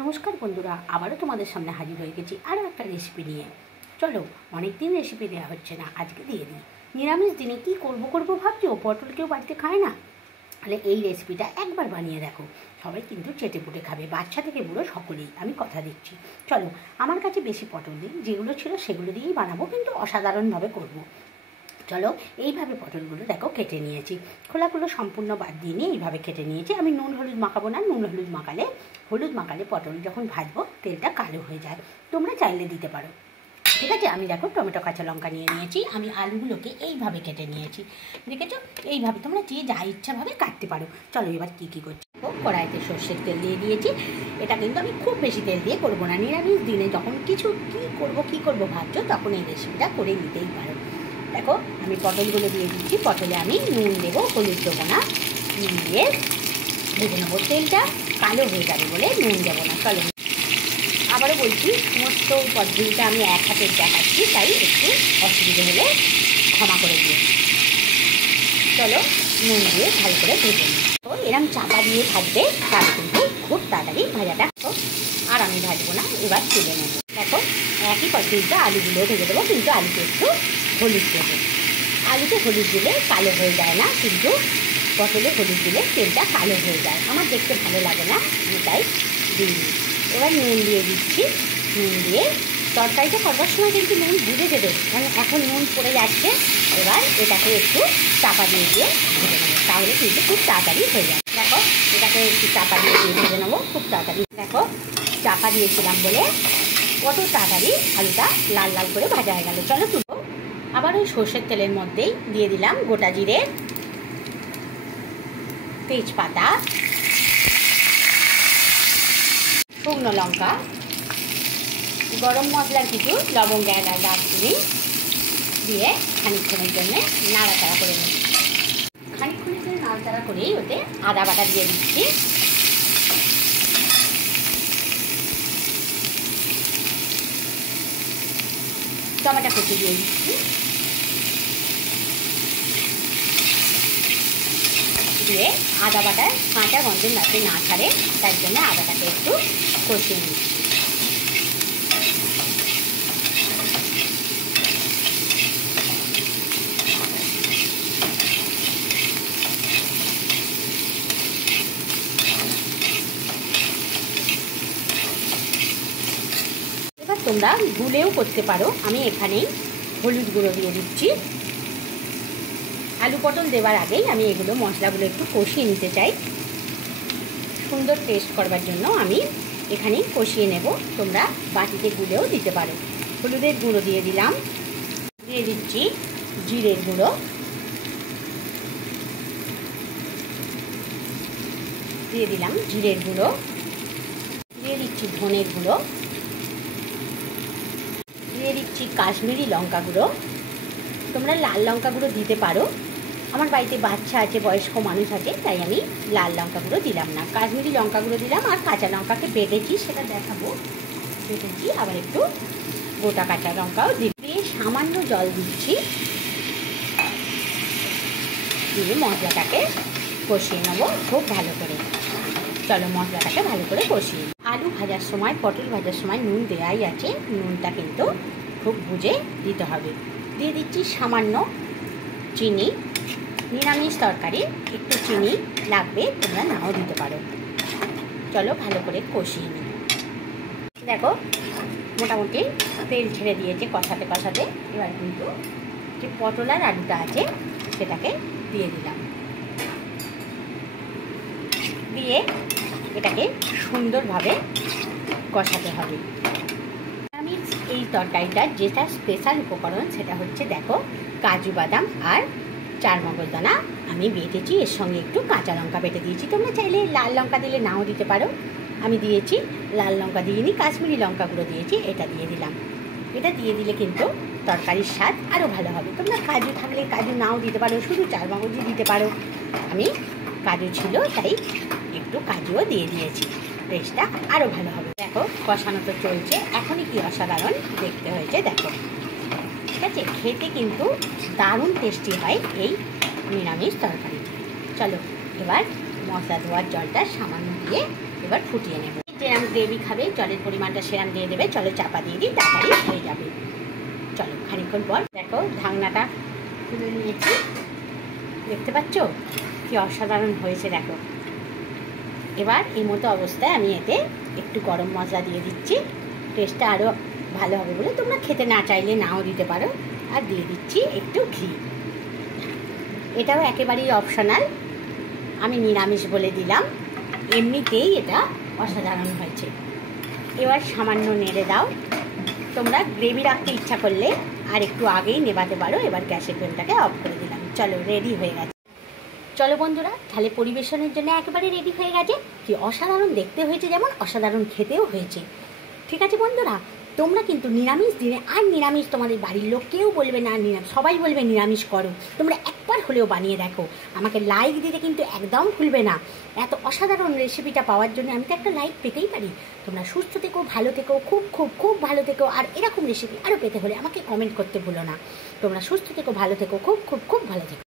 নমস্কার বন্ধুরা, আবারও তোমাদের সামনে হাজির হয়ে গেছি আরও একটা রেসিপি নিয়ে। চলো, অনেক দিন রেসিপি দেওয়া হচ্ছে না, আজকে দিয়ে দিই। নিরামিষ দিনে কি করবো ভাবছো? পটল কেউ বাড়িতে খায় না, তাহলে এই রেসিপিটা একবার বানিয়ে দেখো। সবাই কিন্তু চেটে পুটে খাবে, বাচ্চা থেকে বুড়ো সকলেই, আমি কথা দিচ্ছি। চলো, আমার কাছে বেশি পটল দিই, যেগুলো ছিল সেগুলো দিয়েই বানাবো, কিন্তু অসাধারণভাবে করব। চলো, এইভাবে পটলগুলো দেখো কেটে নিয়েছি, খোলাগুলো সম্পূর্ণ বাদ দিয়ে নিয়ে এইভাবে কেটে নিয়েছি। আমি নুন হলুদ মাখাবো না, হলুদ মাখালে পটল যখন ভাজবো তেলটা কালো হয়ে যায়, তোমরা চাইলে দিতে পারো। ঠিক আছে, আমি দেখো টমেটো কাঁচা লঙ্কা নিয়ে নিয়েছি, আমি আলুগুলোকে এইভাবে কেটে নিয়েছি, দেখেছো? এইভাবে তোমরা যে যা ইচ্ছাভাবে কাটতে পারো। চলো, এবার কী করছি, কড়াইতে সর্ষের তেল দিয়ে দিয়েছি। এটা কিন্তু আমি খুব বেশি তেল দিয়ে করবো না, নিরামিষ দিনে যখন কিছু কী করবো ভাবছো, তখন এই রেসিপিটা করে নিতেই পারো। দেখো, আমি পটলগুলো দিয়ে দিচ্ছি, পটলে আমি নুন দেবো, হলুদ দেবো না, নুন দিয়ে ভেজে নেবো। তেলটা কালো হয়ে যাবে বলে নুন দেবো না। চলো, আবারও বলছি, সমস্ত পদ্ধতিটা আমি এক হাতে দেখাচ্ছি, তাই একটু অসুবিধে হলে ক্ষমা করে দিও। চলো, নুন দিয়ে ভালো করে ভেজে নিই। তো এরম চাপা দিয়ে ভাজবে, তাহলে কিন্তু খুব তাড়াতাড়ি ভাজাটা। আর আমি ভাজবো না, এবার তুলে নেব। দেখো, একই পদ্ধতিতে আলুগুলো ভেজে দেবো, কিন্তু আলুতে একটু হলুদ দেবো। আলুতে হলুদ দিলে কালো হয়ে যায় না, কিন্তু পটলে হলুদ দিলে তেলটা কালো হয়ে যায়, আমার দেখতে ভালো লাগে না, আমি তাই দিই। এবার নুন দিয়ে দিচ্ছি। নুন দিয়ে তরকারিটা করবার সময় কিন্তু নুন বুঝে দেবে, কারণ এখন নুন পড়ে যাচ্ছে। এবার এটাকে একটু চাপা দিয়ে ভেজে নেবো, তাহলে কিন্তু খুব তাড়াতাড়ি হয়ে যাবে। দেখো, এটাকে একটু চাপা দিয়ে ভেজে নেবো খুব তাড়াতাড়ি। দেখো, চাপা দিয়েছিলাম বলে কত তাড়াতাড়ি আলুটা লাল লাল করে ভাজা হয়ে গেল। চলো তুলো, আবার ওই সর্ষের তেলের মধ্যেই দিয়ে দিলাম গোটা জিরে, তেজপাতা, শুকনো লঙ্কা, গরম মশলার কিছু লবঙ্গ, এলাচ, দারচিনি দিয়ে খানিকক্ষণের জন্য নাড়াচাড়া করে নিই। খানিকক্ষণের জন্য নাড়াচাড়া করেই ওতে আদা বাটা দিয়ে দিচ্ছি। টমেটো কুচি দিয়ে দিচ্ছি, দিয়ে আদা বাটার কাঁচা গন্ধ যাতে না ছাড়ে, তার জন্য আদাটাকে একটু কষিয়ে নিচ্ছি। এবার তোমরা গুলেও করতে পারো, আমি এখানেই হলুদ গুঁড়ো দিয়ে দিচ্ছি। আলু পটল দেওয়ার আগেই আমি এগুলো মশলাগুলো একটু কষিয়ে নিতে চাই, সুন্দর টেস্ট করবার জন্য আমি এখানেই কষিয়ে নেব। তোমরা বাটিতে গুলেও দিতে পারো। হলুদের গুঁড়ো দিয়ে দিলাম, দিয়ে দিচ্ছি জিরের গুঁড়ো, দিয়ে দিলাম জিরের গুঁড়ো, দিয়ে দিচ্ছি ধনের গুঁড়ো, দিয়ে দিচ্ছি কাশ্মীরি লঙ্কা গুঁড়ো। তোমরা লাল লঙ্কা গুঁড়ো দিতে পারো, আমার বাড়িতে বাচ্চা আছে, বয়স্ক মানুষ আছে, তাই আমি লাল লঙ্কা গুঁড়ো দিলাম না, কাশ্মীরি লঙ্কা গুঁড়ো দিলাম। আর কাঁচা লঙ্কাকে বেটেছি, সেটা দেখাবো, বেটেছি। আবার একটু গোটা কাঁচা লঙ্কাও দিয়ে সামান্য জল দিচ্ছি, দিয়ে মশলাটাকে কষিয়ে নেবো খুব ভালো করে। চলো, মশলাটাকে ভালো করে কষিয়ে। আলু ভাজার সময়, পটল ভাজার সময় নুন দেওয়াই আছে, নুনটা কিন্তু খুব বুঝে দিতে হবে। দিয়ে দিচ্ছি সামান্য চিনি, নিরামিষ তরকারি একটু চিনি লাগবে, তোমরা নাও দিতে পারো। চলো, ভালো করে কষিয়ে নিই। দেখো, মোটামুটি তেল ছেড়ে দিয়েছে কষাতে কষাতে। এবার কিন্তু যে পটল আর আলুটা আছে সেটাকে দিয়ে দিলাম, দিয়ে এটাকে সুন্দরভাবে কষাতে হবে। নিরামিষ এই তরকারিটার যেটা স্পেশাল উপকরণ সেটা হচ্ছে, দেখো, কাজু বাদাম আর চারমগজদানা আমি বেটেছি, এর সঙ্গে একটু কাঁচা লঙ্কা বেটে দিয়েছি। তোমরা চাইলে লাল লঙ্কা দিলে নাও দিতে পারো, আমি দিয়েছি লাল লঙ্কা দিইনি, কাশ্মীরি লঙ্কা গুঁড়ো দিয়েছি, এটা দিয়ে দিলাম। এটা দিয়ে দিলে কিন্তু তরকারির স্বাদ আরও ভালো হবে। তোমরা কাজু থাকলে কাজু নাও দিতে পারো, শুধু চারমগজই দিতে পারো। আমি কাজু ছিল তাই একটু কাজুও দিয়ে দিয়েছি, টেস্টটা আরও ভালো হবে। দেখো, কষানো তো চলছে, এখনই কি অসাধারণ দেখতে হয়েছে দেখো। ঠিক আছে, খেতে কিন্তু দারুণ টেস্টি হয় এই নিরামিষ তরকারি। চলো, এবার মশলা ধোয়ার জলটা সামান্য দিয়ে এবার ফুটিয়ে নেব। যেরকম গ্রেভি খাবে জলের পরিমাণটা সেরকম দিয়ে দেবে। চলো চাপা দিয়ে দিই, তাড়াতাড়ি হয়ে যাবে। চলো খানিকক্ষণ পর দেখো ঢাকনাটা তুলে নিয়েছি, দেখতে পাচ্ছ কি অসাধারণ হয়েছে দেখো। এবার এই মতো অবস্থায় আমি এতে একটু গরম মশলা দিয়ে দিচ্ছি, টেস্টটা আরও ভালো হবে বলে। তোমরা খেতে না চাইলে নাও দিতে পারো। আর দিয়ে দিচ্ছি একটু ঘি, এটাও একেবারেই অপশনাল, আমি নিরামিষ বলে দিলাম, এমনিতেই এটা অসাধারণ হয়েছে। এবার সামান্য নেড়ে দাও। তোমরা গ্রেভি রাখতে ইচ্ছা করলে আর একটু আগেই নেবাতে পারো। এবার গ্যাসের ফ্লেমটাকে অফ করে দিলাম। চলো রেডি হয়ে গেছে। চলো বন্ধুরা, তাহলে পরিবেশনের জন্য একেবারে রেডি হয়ে গেছে। কি অসাধারণ দেখতে হয়েছে, যেমন অসাধারণ খেতেও হয়েছে। ঠিক আছে বন্ধুরা, তোমরা কিন্তু নিরামিষ দিনে, আর নিরামিষ তোমাদের বাড়ির লোক কেউ বলবে না নিরামিষ, সবাই বলবে নিরামিষ করো। তোমরা একবার হলেও বানিয়ে দেখো, আমাকে লাইক দিতে কিন্তু একদম ভুলবে না। এত অসাধারণ রেসিপিটা পাওয়ার জন্য আমি তো একটা লাইক পেতেই পারি। তোমরা সুস্থ থেকো, ভালো থেকো, খুব খুব খুব ভালো থেকো। আর এরকম রেসিপি আরও পেতে হলে আমাকে কমেন্ট করতে ভুলো না। তোমরা সুস্থ থেকো, ভালো থেকো, খুব খুব খুব ভালো থেকো।